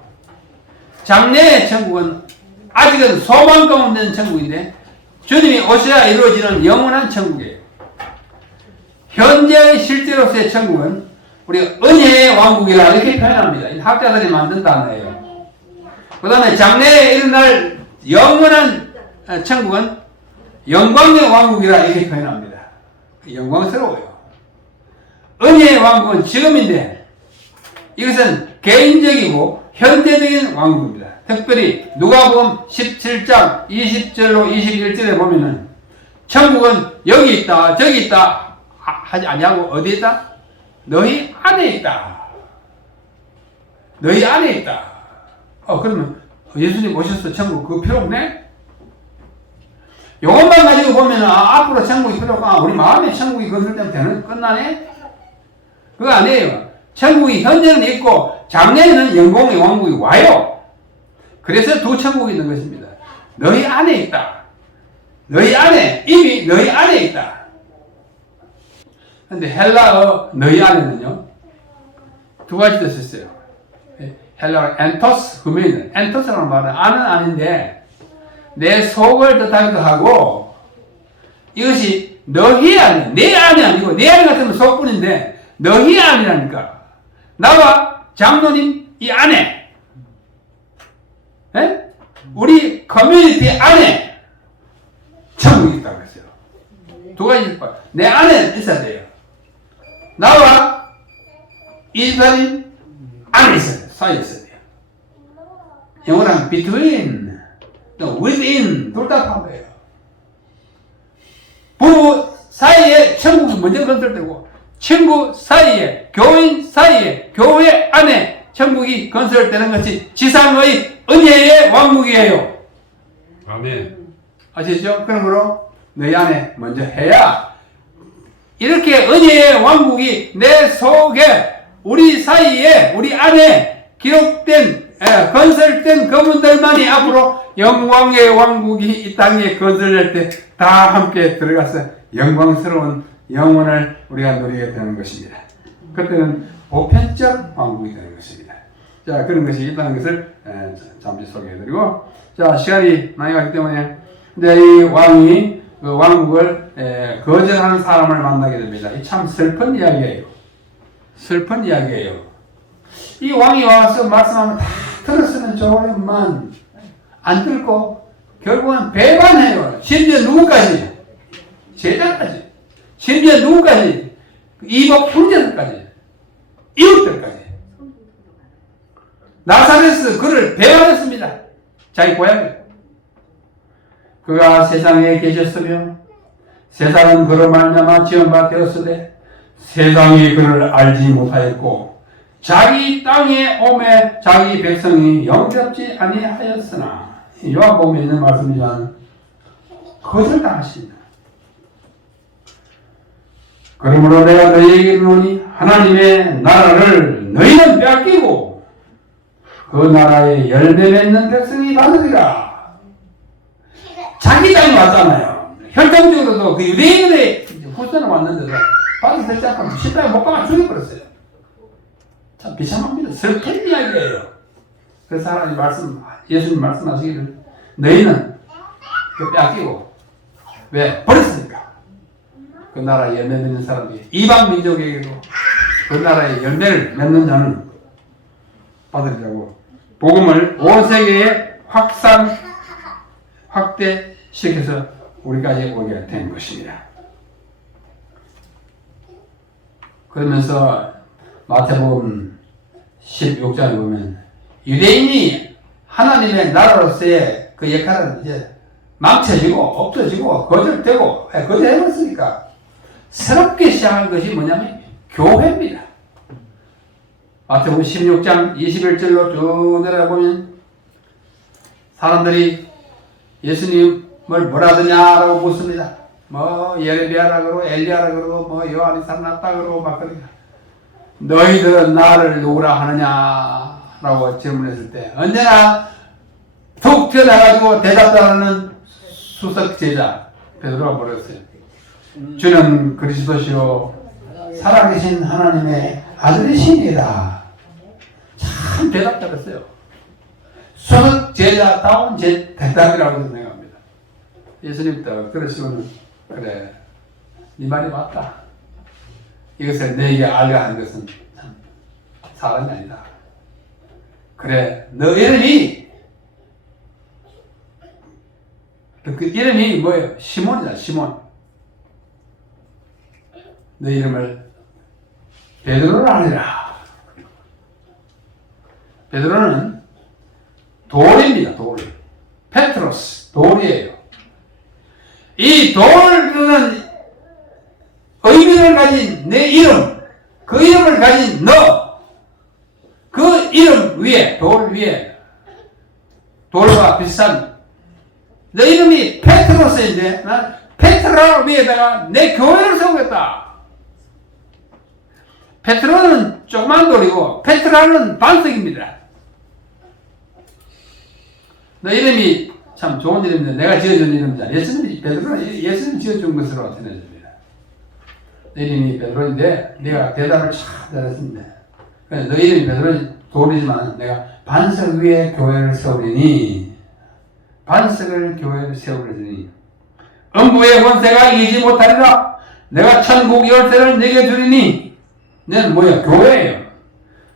장래의 천국은 아직은 소망 가운데 있는 천국인데 주님이 오셔야 이루어지는 영원한 천국이에요. 현재의 실제로서의 천국은 우리가 은혜의 왕국이라 이렇게 표현합니다. 학자들이 만든 단어예요. 그 다음에 장래에 일어날 영원한 천국은 영광의 왕국이라 이렇게 표현합니다. 영광스러워요. 은혜의 왕국은 지금인데 이것은 개인적이고 현대적인 왕국입니다. 특별히 누가복음 17장 20절로 21절에 보면은 천국은 여기 있다 저기 있다 하지 아니하고 어디에 있다? 너희 안에 있다. 너희 안에 있다. 그러면 예수님 오셔서 천국 그거 필요 없네? 이것만 가지고 보면은 앞으로 천국이 필요 없고 우리 마음에 천국이 건설되면 끝나네? 그거 아니에요. 천국이 현재는 있고 장래에는 영광의 왕국이 와요. 그래서 두 천국이 있는 것입니다. 너희 안에 있다. 너희 안에, 이미 너희 안에 있다. 근데 헬라어 너희 안에는요, 두 가지 뜻이 있어요. 헬라어 엔토스, 후메인. 엔토스라는 말은 안은 아닌데 내 속을 뜻하기도 하고 이것이 너희 안에, 내 안이 아니고 내 안에 같으면 속뿐인데 너희 안이라니까. 나와 장로님 이 안에, 에? 우리 커뮤니티 안에 천국이 있다고 했어요. 두 가지 내 안에 있어야 돼요. 나와 이 사람 안에 있어야 돼요. 사이에 있어야 돼요. 영어랑 between, within 둘 다 포함돼요. 부부 사이에 천국이 먼저 건설되고 친구 사이에, 교인 사이에, 교회 안에 천국이 건설되는 것이 지상의 은혜의 왕국이에요. 아멘. 아시죠? 그러므로 너희 안에 먼저 해야 이렇게 은혜의 왕국이 내 속에, 우리 사이에, 우리 안에 기록된, 건설된 그분들만이 앞으로 영광의 왕국이 이 땅에 건설될 때 다 함께 들어가서 영광스러운 영혼을 우리가 누리게 되는 것입니다. 그때는 보편적 왕국이 되는 것입니다. 자, 그런 것이 있다는 것을 잠시 소개해드리고, 자, 시간이 많이 가기 때문에 이제 이 왕이 그 왕국을 거절하는 사람을 만나게 됩니다. 이 참 슬픈 이야기예요. 슬픈 이야기예요. 이 왕이 와서 말씀하면 다 들었으면 좋으련만 안 듣고 결국은 배반해요. 심지어 누구까지? 제자까지. 심지어 누구까지? 이복 형제들까지. 이웃들까지. 나사렛에서 그를 배반했습니다. 자기 고향에. 그가 세상에 계셨으며 세상은 그로 말미암아 지원받 되었으되 세상이 그를 알지 못하였고 자기 땅에 오매 자기 백성이 영접지 아니하였으나, 요한복음에 있는 말씀이지만 거절당하십니다. 그러므로 내가 너희에게 이르노니 하나님의 나라를 너희는 빼앗기고 그 나라에 열매 맺는 백성이 받으리라. 자기 땅에 왔잖아요. 혈통적으로도 그 유대인들의 후손은 왔는데도 받을 수 있지 않고 십자가에 못 박아 죽여버렸어요. 참 비참합니다. 슬픈 이야기예요. 그래서 하나님 예수님 말씀하시기를 너희는 그 빼앗기고, 왜? 버렸으니까. 그 나라에 열매 맺는 사람들이 이방 민족에게도 그 나라에 열매를 맺는 자는 받으리라고 복음을 온 세계에 확대시켜서 우리까지 오게 된 것입니다. 그러면서 마태복음 16장에 보면 유대인이 하나님의 나라로서의 그 역할은 이제 망쳐지고 없어지고 거절되고 거절해버렸으니까 새롭게 시작한 것이 뭐냐면 교회입니다. 마태복음 16장 21절로 쭉 내려가보면 사람들이 예수님을 뭐라 하더냐라고 묻습니다. 뭐 예레미야라 그러고 엘리야라 그러고 뭐 요한이 살아났다 그러고 막 그러니까 너희들은 나를 누구라 하느냐라고 질문했을 때 언제나 툭 튀어나가지고 대답하는 수석 제자 베드로가 뭐랬어요? 주는 그리스도시요 살아계신 하나님의 아들이시니라. 참 대답 잘했어요. 수석 제자다운 대답이라고 생각합니다. 예수님도 그러시고는 그래 네 말이 맞다. 이것을 너에게 알려 하는 것은 참 사람이 아니다. 그래 너 이름이 그 이름이 뭐예요? 시몬이다. 시몬. 너 이름을 베드로라 하리라. 베드로는 돌입니다. 돌. 페트로스 돌이에요. 이 돌은 의미를 가진 내 이름, 그 이름을 가진 너, 그 이름 위에, 돌 위에, 돌과 비슷한 내 이름이 페트로스인데 난 페트라 위에다가 내 교회를 세우겠다. 페트로는 조그만 돌이고 페트라는 반석입니다. 너 이름이 참 좋은 이름인데 내가 지어준 이름이잖아. 예수님이 베드로는 예수님 지어준 것으로 전해집니다. 너 이름이 베드로인데 내가 대답을 참 잘했습니다. 너 이름이 베드로 돌이지만 내가 반석 위에 교회를 세우리니 반석을 교회를 세우리니 음부의 권세가 이기지 못하리라. 내가 천국 열쇠를 내게 주리니. 너는 뭐야? 교회예요.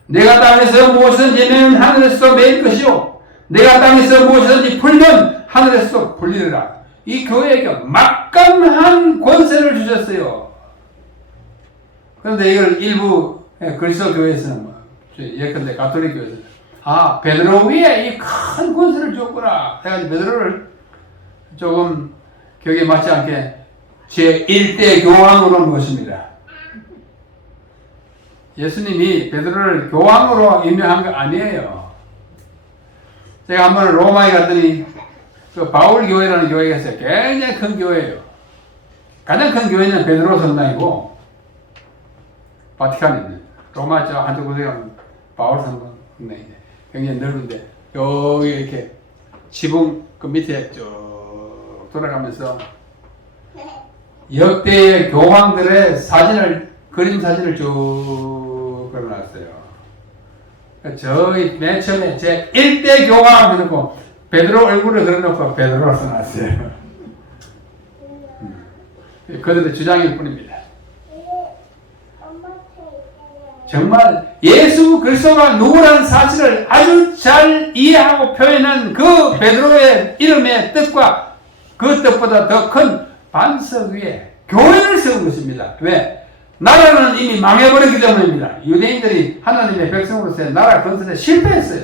내가 땅에서 무엇이든지 매면 하늘에서 매일 것이요, 내가 땅에서 무엇이든지 풀면 하늘에서 풀리리라. 이 교회에게 막강한 권세를 주셨어요. 그런데 이걸 일부 그리스도 교회에서는 예컨대 가톨릭 교회에서는 베드로 위에 이 큰 권세를 줬구나 해가지고 베드로를 조금 격에 맞지 않게 제1대 교황으로 모십니다. 예수님이 베드로를 교황으로 임명한 거 아니에요. 제가 한번 로마에 갔더니 그 바울 교회라는 교회가 있어요. 굉장히 큰 교회예요. 가장 큰 교회는 베드로 성당이고 바티칸에 있는 로마 저 한쪽 곳에 가면 바울 성당인데 굉장히 넓은데 여기 이렇게 지붕 그 밑에 쭉 돌아가면서 역대의 교황들의 사진을 그림 사진을 쭉 걸어놨어요. 저희 맨 처음에 제 1대 교황 해놓고 베드로 얼굴을 그려놓고 베드로로 써놨어요. 그들의 주장일 뿐입니다. 정말 예수 그리스도가 누구라는 사실을 아주 잘 이해하고 표현한 그 베드로의 이름의 뜻과 그 뜻보다 더 큰 반석 위에 교회를 세운 것입니다. 왜? 나라는 이미 망해버렸기 때문입니다. 유대인들이 하나님의 백성으로서의 나라 건설에 실패했어요.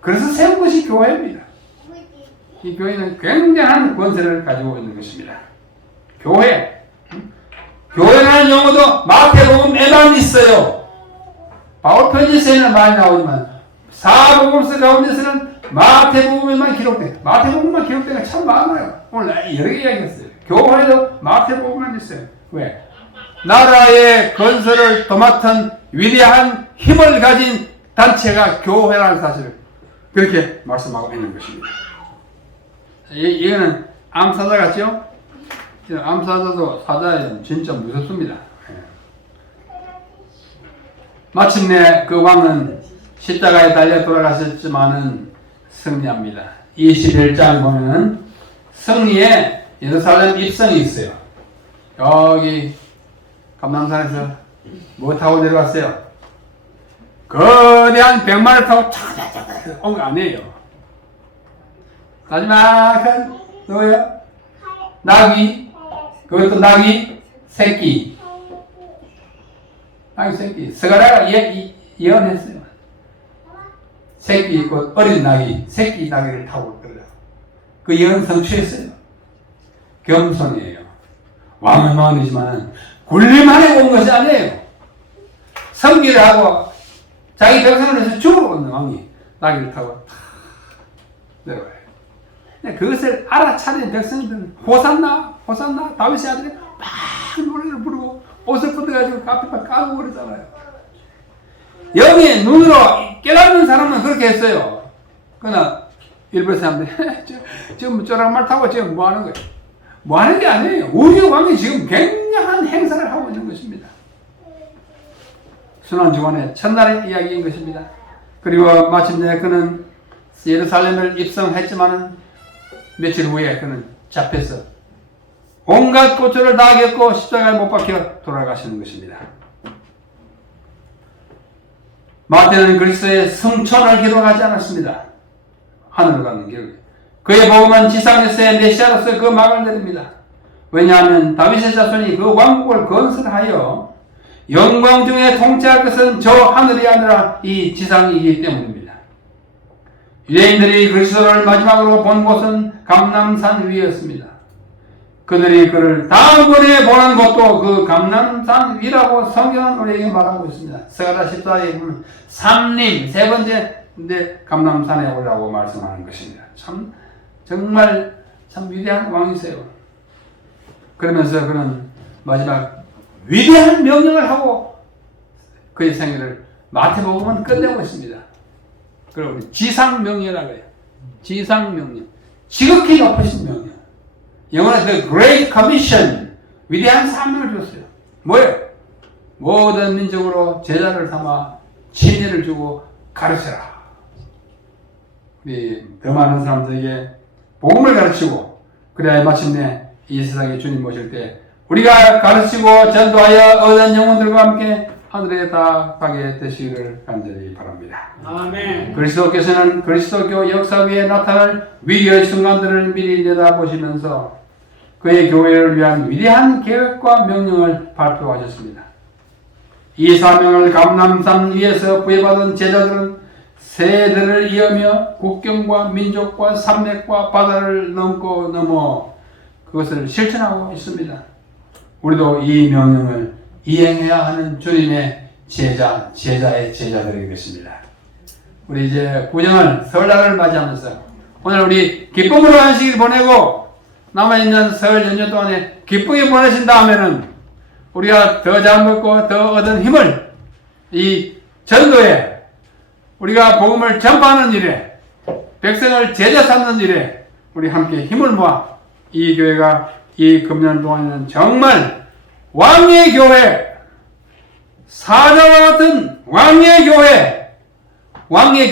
그래서 세운 것이 교회입니다. 이 교회는 굉장한 권세를 가지고 있는 것입니다. 교회. 교회라는 용어도 마태복음에만 있어요. 바울 편지서에는 많이 나오지만 사복음서 가운데서는 마태복음에만 기록돼요. 마태복음만 기록된 게 참 많아요. 오늘 여러 개 이야기했어요. 교회도 마태복음만 있어요. 왜? 나라의 건설을 도맡은 위대한 힘을 가진 단체가 교회라는 사실을 그렇게 말씀하고 있는 것입니다. 이거는 암사자 같죠? 암사자도 사자는 진짜 무섭습니다. 마침내 그 왕은 십자가에 달려 돌아가셨지만은 승리합니다. 21장 보면은 승리에 예루살렘 입성이 있어요. 여기 감람산에서 뭐 타고 내려왔어요? 거대한 백마를 타고 탁탁탁 온 거 아니에요. 마지막은 누구예요? 나귀. 그것도 나귀 새끼. 나귀 새끼. 스가랴가 예언했어요. 새끼, 그 어린 나귀, 새끼 나귀를 타고 그래요. 그 예언 성취했어요. 겸손이에요. 왕은 왕이지만 군림하려고 온 것이 아니에요. 섬기를 하고 자기 백성을 위해서 죽으러 온 왕이 나귀를 타고 내려와요. 그것을 알아차린 백성들은 호산나, 호산나, 다윗의 아들이 막 노래를 부르고 옷을 벗어가지고 앞에만 까고 그러잖아요. 여기 눈으로 깨닫는 사람은 그렇게 했어요. 그러나 일부 사람들이 지금 저런 타고 지금 뭐 하는 거예요? 뭐 하는 게 아니에요. 우리 왕이 지금 굉장한 행사를 하고 있는 것입니다. 순환주간의 첫날의 이야기인 것입니다. 그리고 마침내 그는 예루살렘을 입성했지만은 며칠 후에 그는 잡혀서 온갖 고초를 다 겪고 십자가에 못 박혀 돌아가시는 것입니다. 마태는 그리스도의 승천을 기록하지 않았습니다. 하늘로 가는 길. 그의 복음은 지상에서의 메시아로서 그 막을 내립니다. 왜냐하면 다윗의 자손이 그 왕국을 건설하여 영광 중에 통치할 것은 저 하늘이 아니라 이 지상이기 때문입니다. 유대인들이 그리스도를 마지막으로 본 곳은 감람산 위였습니다. 그들이 그를 다음번에 보는 것도 그 감람산 위라고 성경은 우리에게 말하고 있습니다. 스가랴 14장에 보면 삼림, 세 번째 감람산에 오라고 말씀하는 것입니다. 정말 위대한 왕이세요. 그러면서 그는 마지막 위대한 명령을 하고 그의 생애를 마태복음은 끝내고 있습니다. 그리고 우리 지상명령이라고 해요. 지상명령. 지극히 높으신 명령. 영어는 The Great Commission. 위대한 사명을 줬어요. 뭐예요? 모든 민족으로 제자를 삼아 진리를 주고 가르쳐라. 우리 더 많은 사람들에게 복음을 가르치고 그래야 마침내 이 세상에 주님 모실 때 우리가 가르치고 전도하여 얻은 영혼들과 함께 하늘에 다 가게 되시기를 간절히 바랍니다. 아멘. 그리스도께서는 그리스도교 역사 위에 나타날 위기의 순간들을 미리 내다보시면서 그의 교회를 위한 위대한 계획과 명령을 발표하셨습니다. 이 사명을 감람산 위에서 부여받은 제자들은 세대를 이으며 국경과 민족과 산맥과 바다를 넘어 그것을 실천하고 있습니다. 우리도 이 명령을 이행해야 하는 주님의 제자의 제자들이 되겠습니다. 우리 이제 구정을 설날을 맞이하면서 오늘 우리 기쁨으로 한 시기를 보내고 남아있는 설 연휴 동안에 기쁘게 보내신 다음에는 우리가 더 잘 먹고 더 얻은 힘을 이 전도에 우리가 복음을 전파하는 일에 백성을 제자 삼는 일에 우리 함께 힘을 모아 이 교회가 이 금년 동안에는 정말 왕의 교회, 사자와 같은 왕의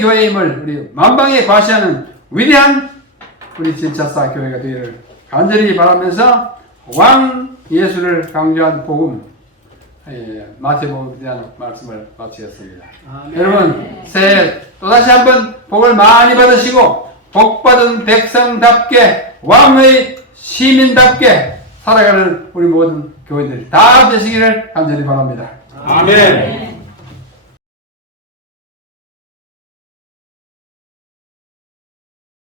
교회의 힘을 우리 만방에 과시하는 위대한 우리 진짜사 교회가 되기를 간절히 바라면서 왕 예수를 강조한 복음 마태복음에 대한 말씀을 마치겠습니다. 아멘. 여러분 새해 또다시 한번 복을 많이 받으시고 복받은 백성답게 왕의 시민답게 살아가는 우리 모든 교회들이 다 되시기를 간절히 바랍니다. 아멘.